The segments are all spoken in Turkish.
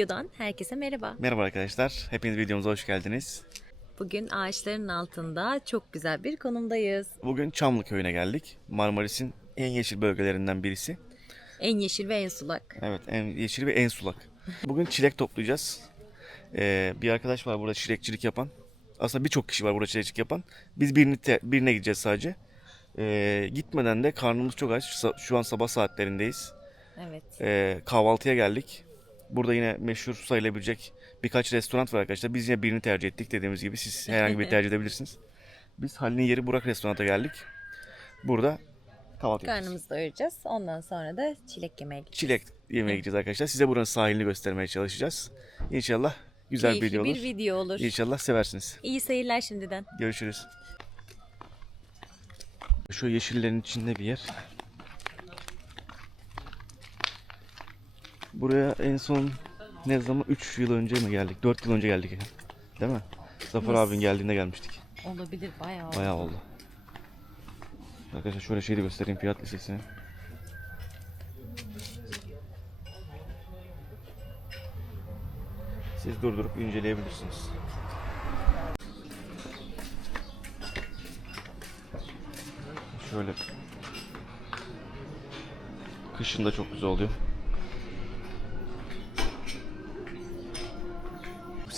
videodan herkese merhaba. Merhaba arkadaşlar, hepiniz videomuza hoş geldiniz. Bugün ağaçların altında çok güzel bir konumdayız. Bugün Çamlı Köyü'ne geldik. Marmaris'in en yeşil bölgelerinden birisi. En yeşil ve en sulak. Evet, en yeşil ve en sulak. Bugün çilek toplayacağız. Ee, bir arkadaş var burada çilekçilik yapan. Aslında birçok kişi var burada çilekçilik yapan. Biz birini te- birine gideceğiz sadece. Ee, gitmeden de karnımız çok aç. Şu an sabah saatlerindeyiz. Evet. Ee, kahvaltıya geldik. Burada yine meşhur sayılabilecek birkaç restoran var arkadaşlar. Biz yine birini tercih ettik dediğimiz gibi. Siz herhangi bir tercih edebilirsiniz. Biz Halil'in yeri Burak restoranta geldik. Burada kahvaltı yapacağız. Karnımızı doyuracağız. Ondan sonra da çilek yemeye gideceğiz. Çilek yemeye gideceğiz arkadaşlar. Size buranın sahilini göstermeye çalışacağız. İnşallah güzel bir Keyifli video olur. bir video olur. İnşallah seversiniz. İyi seyirler şimdiden. Görüşürüz. Şu yeşillerin içinde bir yer. Buraya en son ne zaman 3 yıl önce mi geldik? 4 yıl önce geldik. yani. Değil mi? Zafer Yes. abin geldiğinde gelmiştik. Olabilir bayağı. Bayağı oldu. Arkadaşlar şöyle şeyi de göstereyim fiyat listesini. Siz durdurup inceleyebilirsiniz. Şöyle. Kışın da çok güzel oluyor.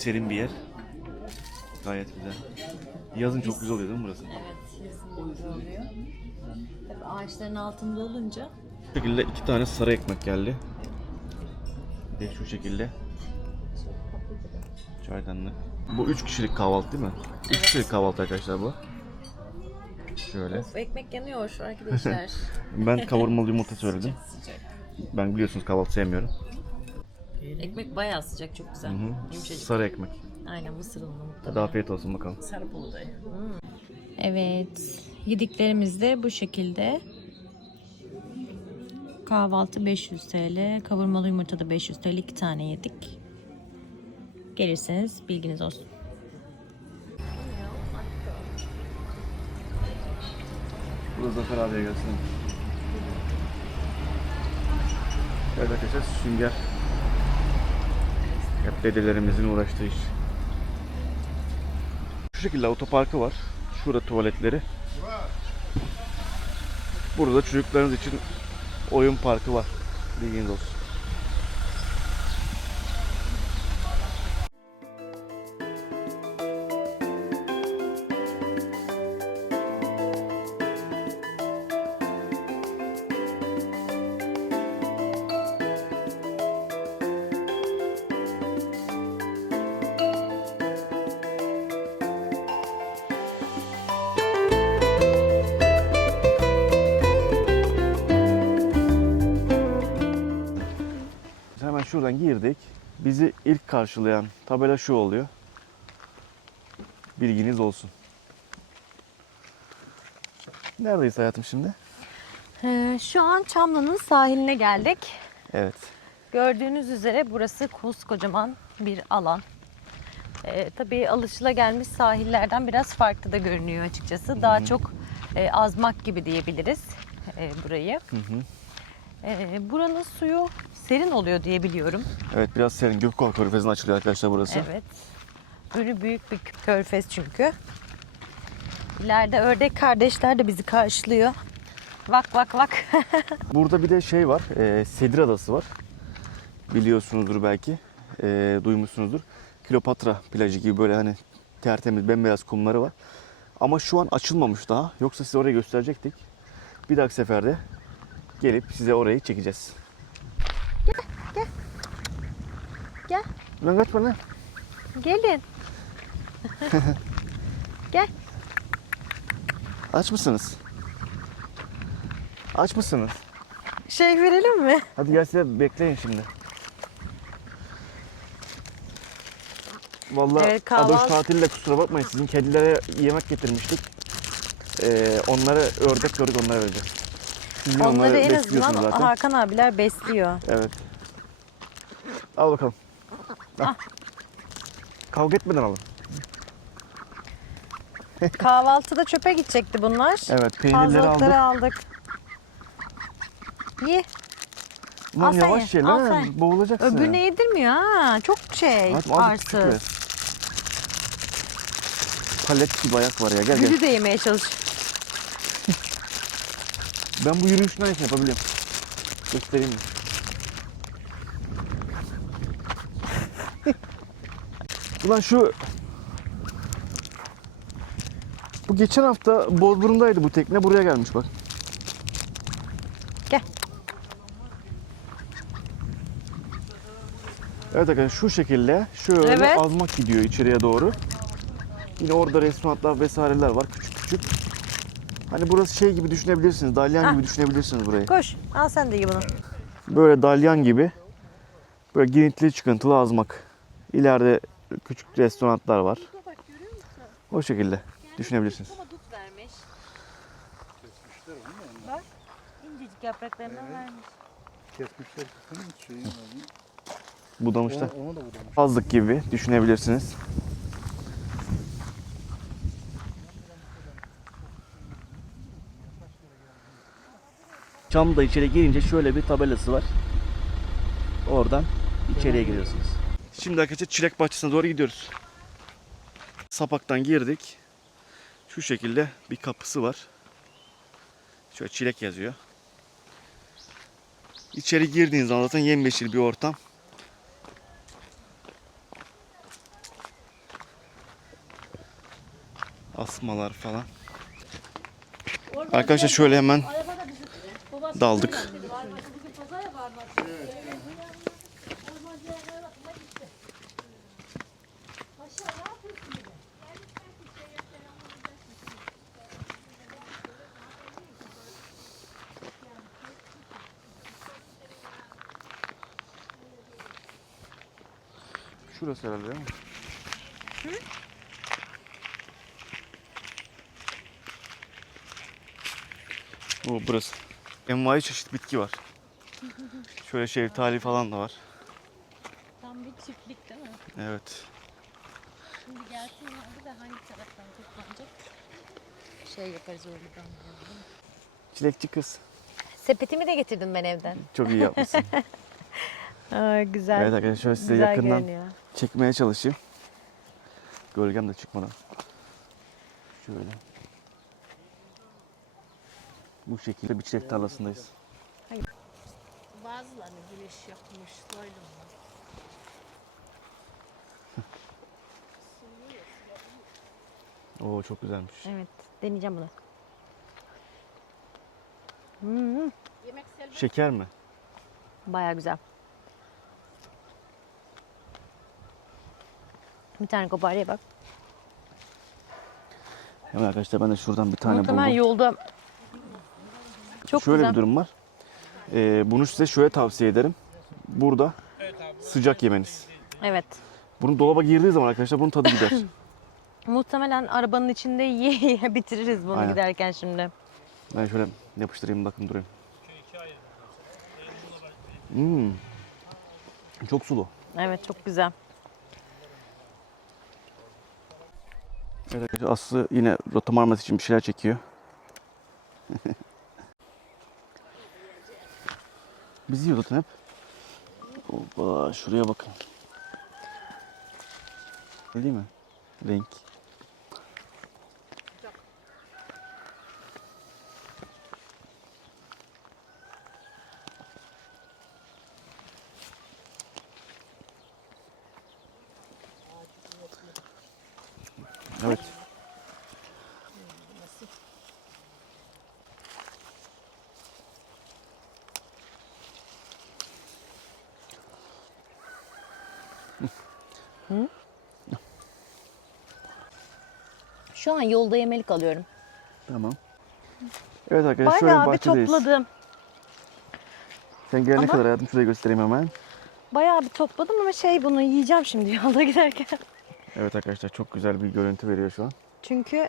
Serin bir yer. Gayet güzel. Yazın çok güzel oluyor değil mi burası? Evet, yazın oluyor. Tabii ağaçların altında olunca Bu şekilde iki tane sarı ekmek geldi. Bir de şu şekilde. Çaydanlık. Bu üç kişilik kahvaltı değil mi? Üç kişilik kahvaltı arkadaşlar bu. Şöyle. of ekmek yanıyor arkadaşlar. Ben kavurmalı yumurta söyledim. Sıcak. Ben biliyorsunuz kahvaltı sevmiyorum. Ekmek bayağı sıcak çok güzel. Hı. Yumuşacık. Sarı ekmek. Aynen mısır unlu. Hadi afiyet olsun bakalım. Sarı buğday. Evet. Yediklerimiz de bu şekilde. Kahvaltı 500 TL. Kavurmalı yumurta da 500 TL. iki tane yedik. Gelirseniz bilginiz olsun. Bu da Zafer abiye gelsin. Evet arkadaşlar sünger. Hep dedelerimizin uğraştığı iş. Şu şekilde otoparkı var. Şurada tuvaletleri. Burada da çocuklarınız için oyun parkı var. Bilginiz olsun. Girdik. Bizi ilk karşılayan tabela şu oluyor. Bilginiz olsun. Neredeyiz hayatım şimdi? Ee, şu an Çamlı'nın sahiline geldik. Evet. Gördüğünüz üzere burası koskocaman bir alan. Ee, tabii alışılagelmiş sahillerden biraz farklı da görünüyor açıkçası. Daha çok e, azmak gibi diyebiliriz e, burayı. Hı hı. E, buranın suyu serin oluyor diye biliyorum. Evet biraz serin. Gökkova Körfezi'ne açılıyor arkadaşlar burası. Evet. Önü büyük bir körfez çünkü. İleride ördek kardeşler de bizi karşılıyor. Vak vak vak. Burada bir de şey var. E, Sedir Adası var. Biliyorsunuzdur belki. E, duymuşsunuzdur. Kleopatra plajı gibi böyle hani tertemiz bembeyaz kumları var. Ama şu an açılmamış daha. Yoksa size orayı gösterecektik. Bir dahaki seferde gelip size orayı çekeceğiz. Gel. Lan kaçma lan. Gelin. Gel. Aç mısınız? Aç mısınız? Şey verelim mi? Hadi gel size bekleyin şimdi. Vallahi Evet, kahvaltı- Adoş tatille kusura bakmayın sizin kedilere yemek getirmiştik. Ee, onları ördek gördük onlara vereceğim. Yine Onları en azından zaten. Hakan abiler besliyor. Evet. Al bakalım. Al. Kavga etmeden alın. Kahvaltıda çöpe gidecekti bunlar. Evet peynirleri Fazlalıkları aldık. aldık. Ye. Lan sen yavaş ye, ye al lan. sen. Boğulacaksın. Öbürüne yedirmiyor ha. Çok şey küçük arsız. Palet gibi ayak var ya gel gel. Gülü de yemeye çalış. Ben bu yürüyüşten yapabiliyorum. Göstereyim mi? Ulan şu... Bu geçen hafta Bozburun'daydı bu tekne. Buraya gelmiş bak. Gel. Evet arkadaşlar şu şekilde şöyle Evet. azmak gidiyor içeriye doğru. Yine orada restoranlar vesaireler var küçük küçük. Hani burası şey gibi düşünebilirsiniz. Dalyan Hah. gibi düşünebilirsiniz burayı. Koş. Al sen de bunu. Böyle dalyan gibi böyle girintili çıkıntılı azmak. İleride küçük restoranlar var. O şekilde düşünebilirsiniz. dut vermiş. Bak. incecik yapraklarından vermiş. Kesmişler kısmını şeyin. Onu, onu da budamış. Azlık gibi düşünebilirsiniz. Çamda içeri girince şöyle bir tabelası var. Oradan içeriye giriyorsunuz. Şimdi arkadaşlar çilek bahçesine doğru gidiyoruz. Sapaktan girdik. Şu şekilde bir kapısı var. Şöyle çilek yazıyor. İçeri girdiğiniz zaman zaten yemyeşil bir ortam. Asmalar falan. Arkadaşlar şöyle hemen daldık. Şurası herhalde değil mi? Bu burası. Envai çeşit bitki var. Şöyle şeftali falan da var. Tam bir çiftlik değil mi? Evet. Şimdi gelsinler de hangi taraftan toplanacak? Şey yaparız oradan. Çilekçi kız. Sepetimi de getirdim ben evden. Çok iyi yapmışsın. Aa, güzel. evet arkadaşlar şöyle size güzel yakından görünüyor. çekmeye çalışayım. Gölgem de çıkmadan. Şöyle. Bu şekilde bir çilek tarlasındayız. Bazılarını güneş yapmış, naylonla. Oo çok güzelmiş. Evet, deneyeceğim bunu. Hmm, Yemek serbest. Şeker mi? Baya güzel. Bir tane kopar ye bak. Hemen arkadaşlar ben de şuradan bir tane Muhtemelen buldum. yolda çok şöyle güzel. bir durum var. Ee, bunu size şöyle tavsiye ederim. Burada sıcak yemeniz. Evet. Bunu dolaba girdiği zaman arkadaşlar bunun tadı gider. Muhtemelen arabanın içinde yiye yiye bitiririz bunu Aynen. giderken şimdi. ben şöyle yapıştırayım bakın durayım. Hmm. Çok sulu. Evet çok güzel. Evet arkadaşlar Aslı yine rota marması için bir şeyler çekiyor. Biz yiyorduk hep. Hoppa şuraya bakın. Değil mi? Renk. Evet. Şu an yolda yemelik alıyorum. Tamam. Evet arkadaşlar şöyle Bayağı bir bahçedeyiz. topladım. Sen gelene Ama- kadar hayatım şurayı göstereyim hemen. Bayağı bir topladım ama şey bunu yiyeceğim şimdi yolda giderken. Evet arkadaşlar çok güzel bir görüntü veriyor şu an. Çünkü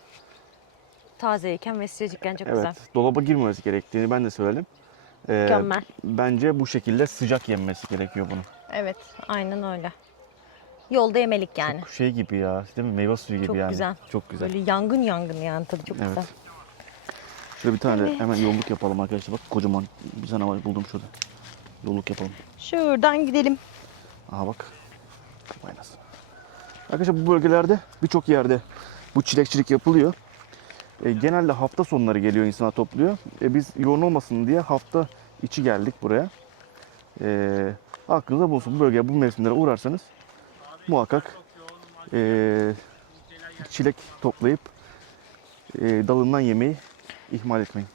tazeyken ve sıcacıkken çok evet. güzel. Dolaba girmemesi gerektiğini ben de söyledim. Ee, Mükemmel. bence bu şekilde sıcak yenmesi gerekiyor bunun. Evet aynen öyle. Yolda yemelik yani. Çok şey gibi ya, değil mi? Meyve suyu gibi Çok yani. güzel. Çok güzel. Böyle yangın yangın yani tadı çok Evet. güzel. Şöyle bir tane Evet. hemen yolluk yapalım arkadaşlar. Bak kocaman bir canavar buldum şurada. Yoluk yapalım. Şuradan gidelim. Aha bak. Aynası. Arkadaşlar bu bölgelerde birçok yerde bu çilekçilik yapılıyor. E, genelde hafta sonları geliyor insanlar topluyor. E, biz yoğun olmasın diye hafta içi geldik buraya. E, aklınızda bulunsun bu bölgeye bu mevsimlere uğrarsanız muhakkak e, çilek toplayıp e, dalından yemeyi ihmal etmeyin.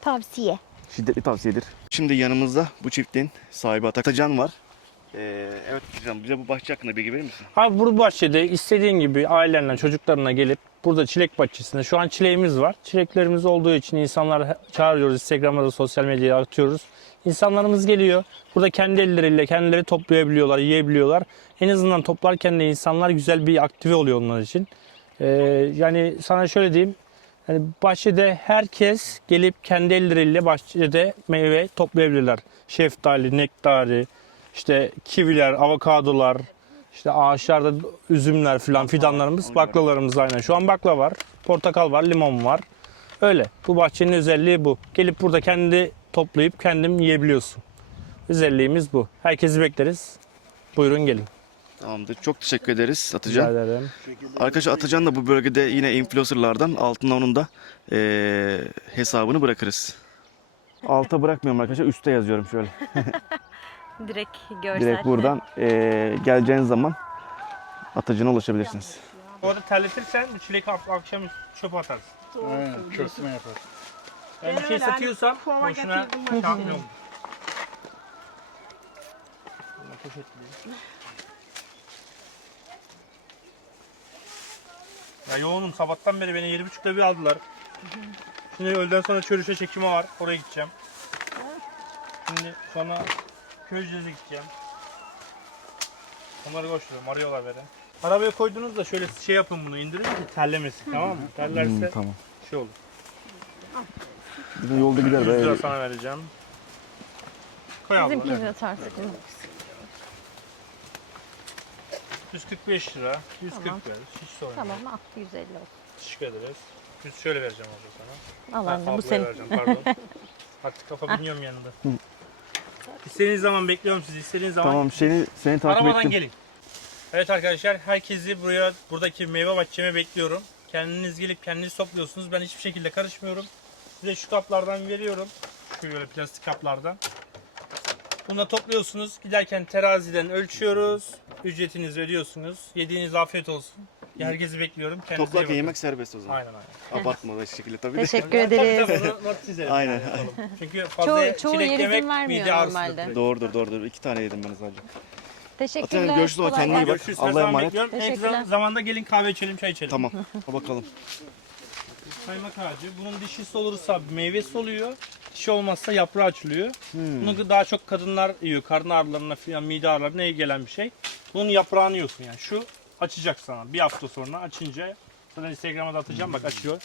Tavsiye. Şiddetli tavsiyedir. Şimdi yanımızda bu çiftliğin sahibi Atacan var. Ee, evet Atacan bize bu bahçe hakkında bilgi verir misin? Abi bu bahçede istediğin gibi ailenle çocuklarına gelip burada çilek bahçesinde şu an çileğimiz var. Çileklerimiz olduğu için insanlar çağırıyoruz. Instagram'da da sosyal medyaya atıyoruz. İnsanlarımız geliyor. Burada kendi elleriyle kendileri toplayabiliyorlar, yiyebiliyorlar. En azından toplarken de insanlar güzel bir aktive oluyor onlar için. Ee, yani sana şöyle diyeyim. Yani bahçede herkes gelip kendi elleriyle bahçede meyve toplayabilirler. Şeftali, nektari, işte kiviler, avokadolar, işte ağaçlarda üzümler filan fidanlarımız, baklalarımız aynen. Şu an bakla var, portakal var, limon var. Öyle. Bu bahçenin özelliği bu. Gelip burada kendi toplayıp kendin yiyebiliyorsun. Özelliğimiz bu. Herkesi bekleriz. Buyurun gelin. Tamamdır. Çok teşekkür ederiz Rica Atacan. ederim. Arkadaşlar Atacan da bu bölgede yine influencerlardan altına onun da ee, hesabını bırakırız. Alta bırakmıyorum arkadaşlar. Üste yazıyorum şöyle. Direkt görsel. Direkt buradan ee, geleceğiniz zaman Atacan'a ulaşabilirsiniz. Bu arada terletirsen bu çilek akşam çöp atarsın. Aynen kösme yapar. Ben bir şey satıyorsam kova boşuna şey poşetleyeyim. Ya yoğunum sabahtan beri beni 7.30'da bir aldılar. Şimdi öğleden sonra çörüşe çekimi var. Oraya gideceğim. Şimdi sonra Köyceğiz'e gideceğim. Onları koşturuyorum. Arıyorlar beni. Arabaya koyduğunuzda şöyle şey yapın bunu indirin ki terlemesin tamam mı? Terlerse Hmm, tamam. şey olur. Bizim yolda gider 100 lira be. sana vereceğim. Koy abla. Bizimkini atarsak. 145 lira. 140 Tamam. veririz. Hiç sorun yok. Tamam at 150 olsun. Teşekkür ederiz. Yüz şöyle vereceğim abla sana. Al Ha, anne bu ablaya senin. vereceğim pardon. Artık kafa biniyorum yanında. İstediğiniz zaman bekliyorum sizi. İstediğiniz zaman Tamam seni seni takip arabadan ettim. gelin. Evet arkadaşlar herkesi buraya buradaki meyve bahçeme bekliyorum. Kendiniz gelip kendiniz topluyorsunuz. Ben hiçbir şekilde karışmıyorum. Size şu kaplardan veriyorum. Şöyle plastik kaplardan. Bunu da topluyorsunuz. Giderken teraziden ölçüyoruz. Ücretinizi ödüyorsunuz. Yediğiniz afiyet olsun. Herkesi bekliyorum. Kendinize iyi Toplarken bakın. yemek serbest o zaman. Aynen aynen. Abartma da şekilde tabii de. Teşekkür Tabii, ederiz. not çizelim. Aynen. Yani yapalım. Çünkü fazla Çoğu, çoğu çilek yemek vermiyor mide normalde. direkt. Doğrudur doğrudur. İki tane yedim ben sadece. Teşekkürler. Atilla, görüşürüz o, kolay kendine iyi gelsin. bak. Görüşürüz. Allah'a Allah'a emanet. bekliyorum. En Teşekkürler. kısa zamanda gelin kahve içelim, çay içelim. Tamam. Ha bakalım. Kaymak ağacı. Bunun dişisi olursa meyvesi oluyor. Dişi olmazsa yaprağı açılıyor. Hmm. Bunu daha çok kadınlar yiyor. Karın ağrılarına falan, mide ağrılarına iyi gelen bir şey. Bunun yaprağını yiyorsun yani. Şu açacak sana. Bir hafta sonra açınca zaten Instagram'a da atacağım bak açıyor.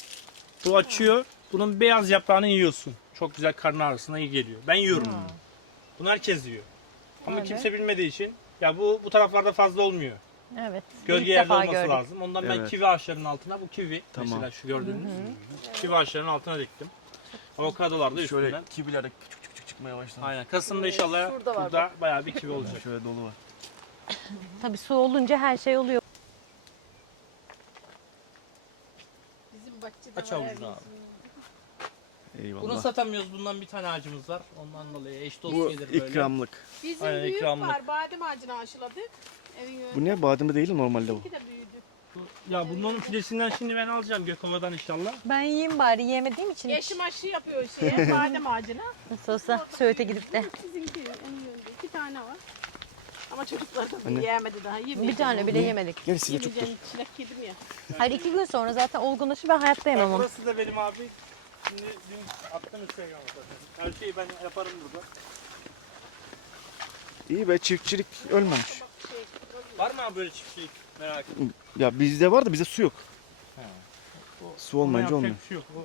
Bu açıyor. Bunun beyaz yaprağını yiyorsun. Çok güzel karın ağrısına iyi geliyor. Ben yiyorum bunu. Bunu herkes yiyor. Ama Öyle. kimse bilmediği için ya bu bu taraflarda fazla olmuyor. Evet. Gölge ilk yerde defa olması gördük. lazım. Ondan ben Evet. kivi ağaçlarının altına bu kivi Tamam. mesela şu gördüğünüz kivi ağaçlarının altına diktim. Avokadolar da üstünden. Şöyle kibiler de küçük küçük çıkmaya başladı. Aynen. Kasım'da inşallah Şurada var burada bayağı bir kivi olacak. Şöyle dolu var. Tabii su olunca her şey oluyor. Bizim bahçede Aç avucunu abi. Eyvallah. Bunu satamıyoruz. Bundan bir tane ağacımız var. Ondan dolayı eş dost Bu gelir böyle. ikramlık. Bizim Aynen, büyük ikramlık. var. Badem ağacını aşıladık. Evin. Bu ne? Bademde değil normalde bu? İki de büyüdü. Ya bunların fidesinden şimdi ben alacağım Gökova'dan inşallah. Ben yiyeyim bari yemediğim için. Eşim aşı yapıyor şeye badem ağacına. Nasıl olsa Söğüt'e gidip de. Sizinki en yönde. İki tane var. Ama çocuklar da Anne. yiyemedi daha. Yemeyeceğim. Bir tane bile yemedik. Gel size çok dur. Yemeyeceğim çilek yedim ya. Hayır iki gün sonra zaten olgunlaşır ben hayatta yemem onu. Burası da benim abi. Şimdi dün attım Instagram'a zaten. Her şeyi ben yaparım burada. İyi be çiftçilik ölmemiş. Var mı abi böyle çiftçilik? Merak ettim. Ya bizde var da bizde su yok. Su olmayınca olmuyor. Bir şey yok. O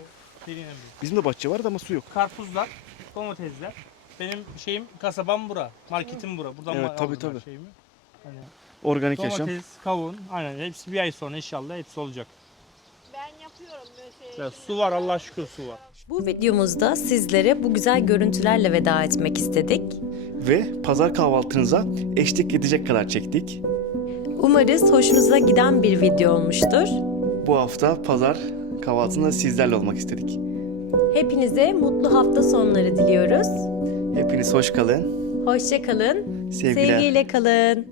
dediğin gibi. Bizim de bahçe vardı ama su yok. Karpuzlar, domatesler. Benim şeyim kasabam bura. Marketim bura. Buradan Evet, ma- tabii, aldım her tabii. Şeyimi. Organik yaşam. Domates, kavun. Aynen hepsi bir ay sonra inşallah hepsi olacak. Ben yaparım bakıyorum böyle şey. Ya su var Allah şükür su var. Bu videomuzda sizlere bu güzel görüntülerle veda etmek istedik. Ve pazar kahvaltınıza eşlik edecek kadar çektik. Umarız hoşunuza giden bir video olmuştur. Bu hafta pazar kahvaltısında sizlerle olmak istedik. Hepinize mutlu hafta sonları diliyoruz. Hepiniz hoş kalın. Hoşça kalın. Sevgiler. Sevgiyle kalın.